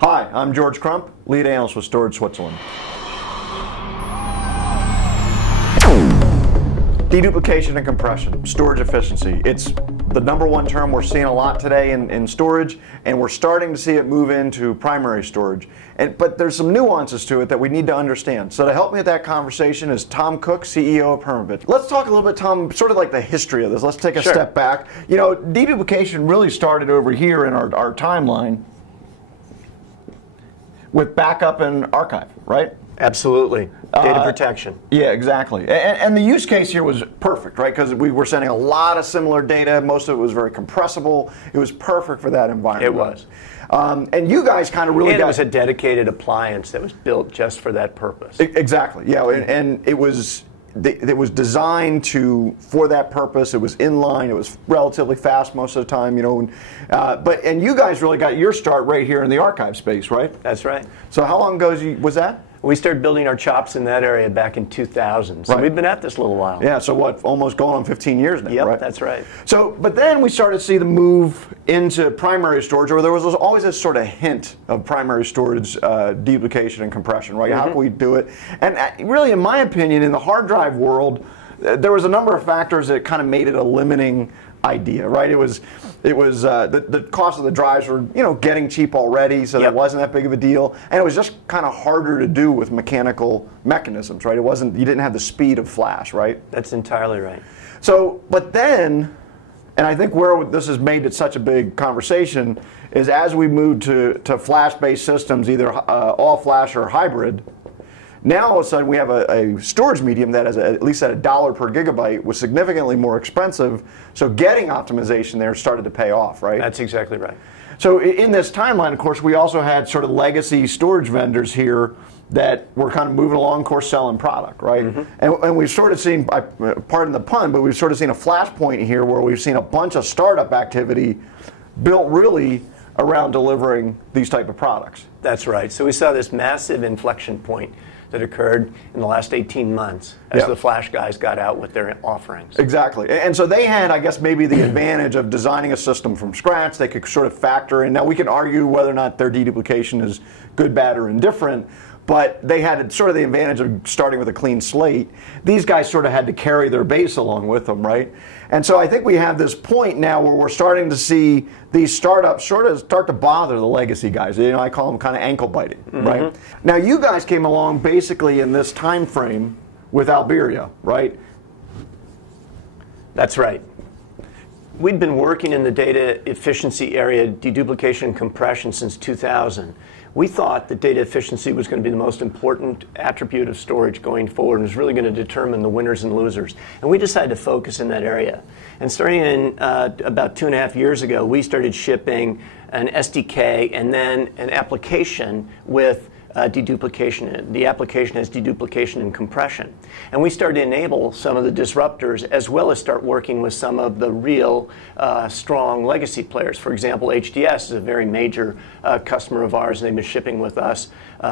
Hi, I'm George Crump, lead analyst with Storage Switzerland. Deduplication and compression, storage efficiency. It's the #1 term we're seeing a lot today in storage, and we're starting to see it move into primary storage. But there's some nuances to it that we need to understand. So to help me with that conversation is Tom Cook, CEO of Permabit. Let's talk a little bit, Tom, sort of like the history of this. Let's take a step back. You know, deduplication really started over here in our timeline with backup and archive, right? Absolutely. Data protection. Yeah, exactly. And the use case here was perfect, right? Because we were sending a lot of similar data. Most of it was very compressible. It was perfect for that environment. It was. And you guys kind of really it was a dedicated appliance that was built just for that purpose. Exactly. Yeah, and it was designed for that purpose. It was inline. It was relatively fast most of the time, you know. And you guys really got your start right here in the archive space, right? That's right. So how long ago was that? We started building our chops in that area back in 2000. So we've been at this a little while. Yeah, so what, almost going on 15 years now, yep, right? That's right. So, but then we started to see the move into primary storage, where there was always this sort of hint of primary storage deduplication and compression, right? How can we do it? And really, in my opinion, in the hard drive world, there was a number of factors that kind of made it a limiting idea, right? It was the cost of the drives were, you know, getting cheap already, so that wasn't that big of a deal, and it was just kind of harder to do with mechanical mechanisms, right? You didn't have the speed of flash, right? That's entirely right. So, but then, and I think where this has made it such a big conversation is as we moved to flash-based systems, either all flash or hybrid. Now all of a sudden we have a storage medium that is at least at $1 per gigabyte was significantly more expensive. So getting optimization there started to pay off, right? That's exactly right. So in this timeline, of course, we also had sort of legacy storage vendors here that were kind of moving along, of course, selling product, right? And we've sort of seen, pardon the pun, but we've sort of seen a flashpoint here where we've seen a bunch of startup activity built really around delivering these type of products. That's right. So we saw this massive inflection point that occurred in the last 18 months as the flash guys got out with their offerings. Exactly. And so they had, I guess, maybe the advantage of designing a system from scratch. They could sort of factor in. Now, we can argue whether or not their deduplication is good, bad, or indifferent, but they had sort of the advantage of starting with a clean slate. These guys sort of had to carry their base along with them, right? And so I think we have this point now where we're starting to see these startups sort of start to bother the legacy guys. You know, I call them kind of ankle biting, right? Now, you guys came along basically in this time frame with Albireo, right? That's right. We'd been working in the data efficiency area, deduplication and compression, since 2000. We thought that data efficiency was going to be the most important attribute of storage going forward and was really going to determine the winners and losers. And we decided to focus in that area. And starting in about 2.5 years ago, we started shipping an SDK and then an application with deduplication. The application has deduplication and compression. And we started to enable some of the disruptors as well as start working with some of the real strong legacy players. For example, HDS is a very major customer of ours, and they've been shipping with us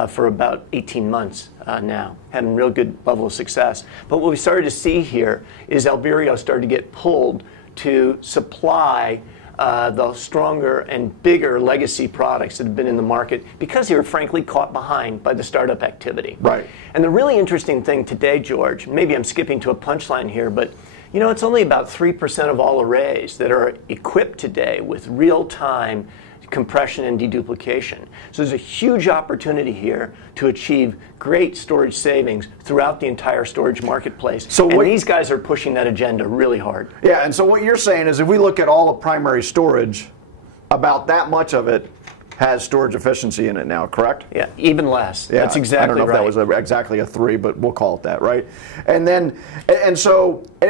for about 18 months now, having real good level of success. But what we started to see here is Albireo started to get pulled to supply the stronger and bigger legacy products that have been in the market because they were frankly caught behind by the startup activity. Right. And the really interesting thing today, George, maybe I'm skipping to a punchline here, but you know, it's only about 3% of all arrays that are equipped today with real-time compression and deduplication. So there's a huge opportunity here to achieve great storage savings throughout the entire storage marketplace. So these guys are pushing that agenda really hard. Yeah, and so what you're saying is if we look at all of primary storage, about that much of it has storage efficiency in it now, correct? Yeah, even less. Yeah, that's exactly right. I don't know if that was exactly a 3, but we'll call it that, right? And then, and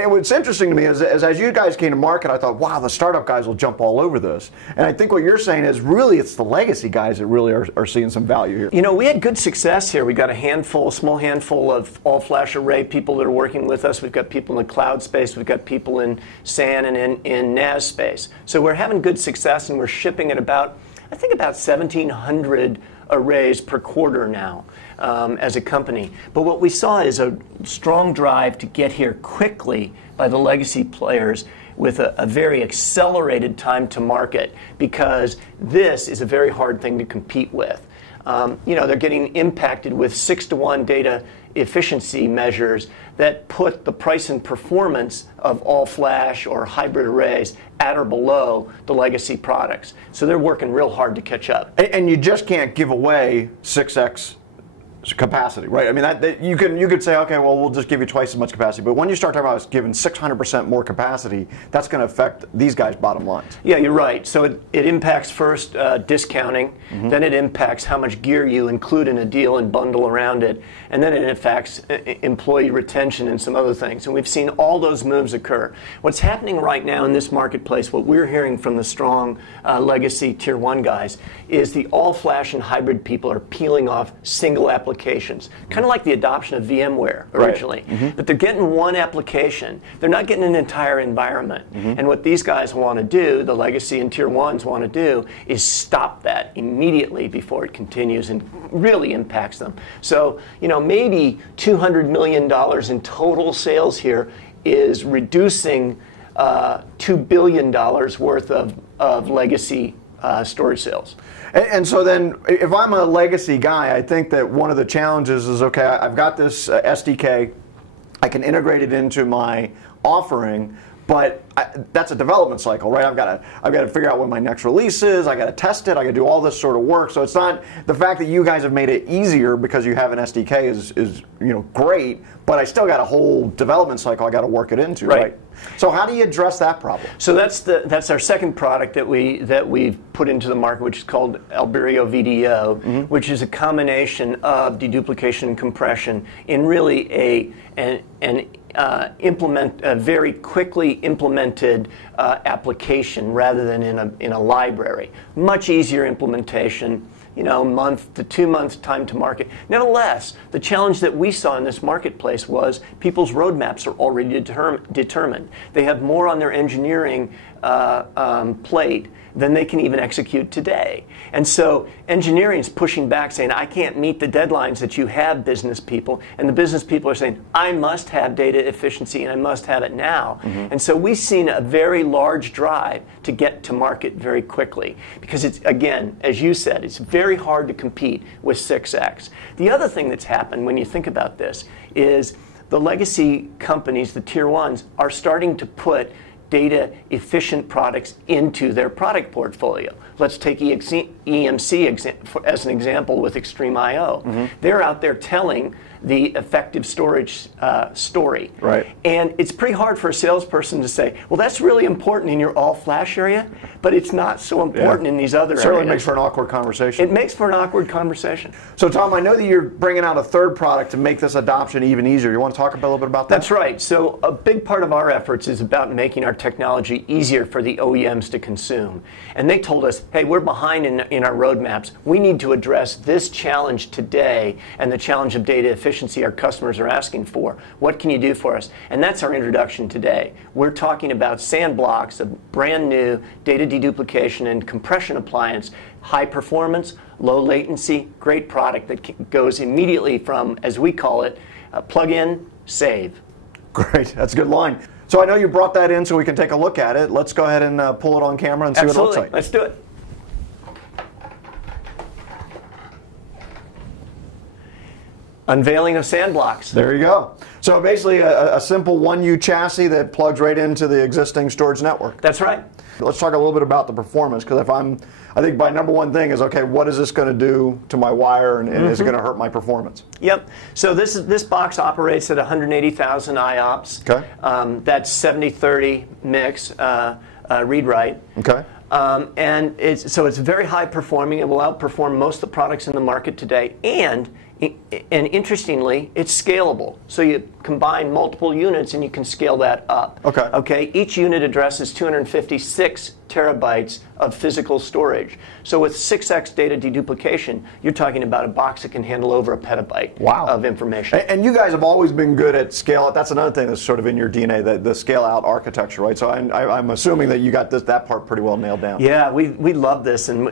what's interesting to me is as you guys came to market, I thought, wow, the startup guys will jump all over this. And I think what you're saying is really it's the legacy guys that really are seeing some value here. You know, we had good success here. We got a small handful of all-flash array people that are working with us. We've got people in the cloud space. We've got people in SAN and in NAS space. So we're having good success, and we're shipping at about 1,700 arrays per quarter now as a company. But what we saw is a strong drive to get here quickly by the legacy players with a very accelerated time to market, because this is a very hard thing to compete with. They're getting impacted with 6-to-1 data efficiency measures that put the price and performance of all-flash or hybrid arrays at or below the legacy products. So they're working real hard to catch up. And you just can't give away 6x capacity, right? I mean, you could say, okay, well, we'll just give you twice as much capacity. But when you start talking about giving 600% more capacity, that's going to affect these guys' bottom lines. Yeah, you're right. So it impacts first discounting, then it impacts how much gear you include in a deal and bundle around it, and then it affects employee retention and some other things. And we've seen all those moves occur. What's happening right now in this marketplace, what we're hearing from the strong legacy Tier 1 guys, is the all-flash and hybrid people are peeling off single applications, kind of like the adoption of VMware originally. Right. But they're getting one application. They're not getting an entire environment. And what these guys want to do, the legacy and Tier 1s want to do, is stop that immediately before it continues and really impacts them. So, maybe $200 million in total sales here is reducing $2 billion worth of legacy storage sales. And so then, if I'm a legacy guy, I think that one of the challenges is, okay, I've got this SDK, I can integrate it into my offering, but that's a development cycle, right? I've got to figure out when my next release is. I got to test it. I got to do all this sort of work. So it's not the fact that you guys have made it easier because you have an SDK is great, but I still got a whole development cycle I got to work it into, right? So how do you address that problem? So that's our second product that we've put into the market, which is called Albireo VDO, which is a combination of deduplication and compression in really a very quickly implemented application rather than in a library. Much easier implementation. Month to 2 months time to market. Nevertheless, the challenge that we saw in this marketplace was people's roadmaps are already determined. They have more on their engineering plate than they can even execute today. And so engineering is pushing back, saying, I can't meet the deadlines that you have, business people. And the business people are saying, I must have data efficiency and I must have it now. And so we've seen a very large drive to get to market very quickly. Because it's, again, as you said, it's very hard to compete with 6X. The other thing that's happened when you think about this is the legacy companies, the Tier 1s, are starting to put data efficient products into their product portfolio. Let's take EMC as an example with Extreme IO. They're out there telling the effective storage story. Right. And it's pretty hard for a salesperson to say, well, that's really important in your all-flash area, but it's not so important in these other areas. Certainly makes for an awkward conversation. It makes for an awkward conversation. So, Tom, I know that you're bringing out a third product to make this adoption even easier. You want to talk a little bit about that? That's right. So a big part of our efforts is about making our technology easier for the OEMs to consume. And they told us, hey, we're behind in our roadmaps. We need to address this challenge today and the challenge of data efficiency our customers are asking for. What can you do for us? And that's our introduction today. We're talking about SANblox, a brand new data deduplication and compression appliance, high performance, low latency, great product that goes immediately from, as we call it, plug in, save. Great, that's a good line. So I know you brought that in so we can take a look at it. Let's go ahead and pull it on camera and see what it looks like. Let's do it. Unveiling of SANblox. There you go. So basically a simple 1U chassis that plugs right into the existing storage network. That's right. Let's talk a little bit about the performance, because I think my number one thing is, okay, what is this going to do to my wire, and is it going to hurt my performance? Yep. So this box operates at 180,000 IOPS. Okay. That's 70-30 mix read-write. Okay. And it's very high performing. It will outperform most of the products in the market today. And interestingly, it's scalable. So you combine multiple units and you can scale that up. Okay. Okay. Each unit addresses 256 terabytes of physical storage. So with 6x data deduplication, you're talking about a box that can handle over a petabyte of information. And you guys have always been good at scale. That's another thing that's sort of in your DNA, the scale out architecture, right? So I'm assuming that you got that part pretty well nailed down. Yeah, we love this, and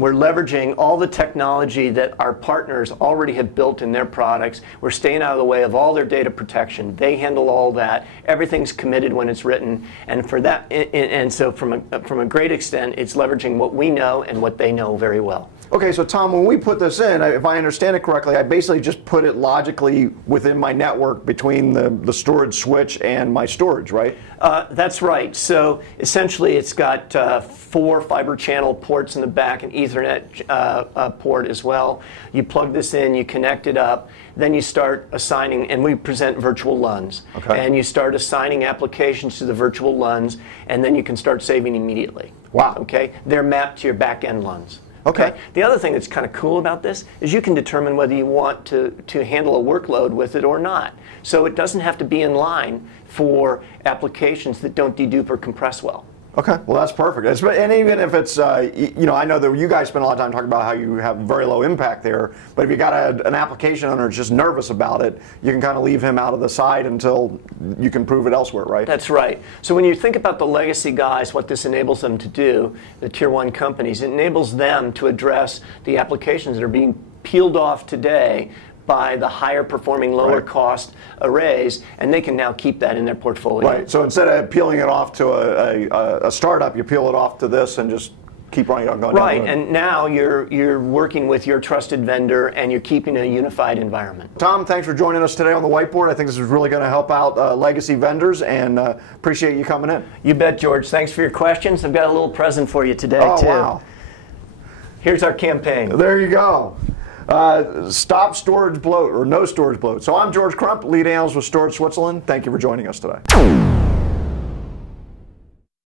we're leveraging all the technology that our partners already have built in their products. We're staying out of the way of all their data protection. They handle all that. Everything's committed when it's written, and for that, and so from a great extent, it's leveraging what we know and what they know very well. Okay, so Tom, when we put this in, if I understand it correctly, I basically just put it logically within my network between the storage switch and my storage, right? That's right. So essentially, it's got 4 fiber channel ports in the back, an Ethernet port as well. You plug this in, you connect it up, then you start assigning, and we present virtual LUNs. Okay. And you start assigning applications to the virtual LUNs, and then you can start saving immediately. Wow. Okay? They're mapped to your back-end LUNs. Okay. The other thing that's kind of cool about this is you can determine whether you want to handle a workload with it or not. So it doesn't have to be in line for applications that don't dedupe or compress well. Okay, well that's perfect. And even if it's, you know, I know that you guys spend a lot of time talking about how you have very low impact there, but if you got an application owner that's just nervous about it, you can kind of leave him out of the side until you can prove it elsewhere, right? That's right. So when you think about the legacy guys, what this enables them to do, the Tier 1 companies, it enables them to address the applications that are being peeled off today by the higher performing, lower cost arrays, and they can now keep that in their portfolio. Right, so instead of peeling it off to a startup, you peel it off to this and just keep running on going down the road. And now you're working with your trusted vendor and you're keeping a unified environment. Tom, thanks for joining us today on the whiteboard. I think this is really going to help out legacy vendors, and appreciate you coming in. You bet, George. Thanks for your questions. I've got a little present for you today, too. Wow. Here's our campaign. There you go. Stop storage bloat, or no storage bloat. So I'm George Crump, lead analyst with Storage Switzerland. Thank you for joining us today.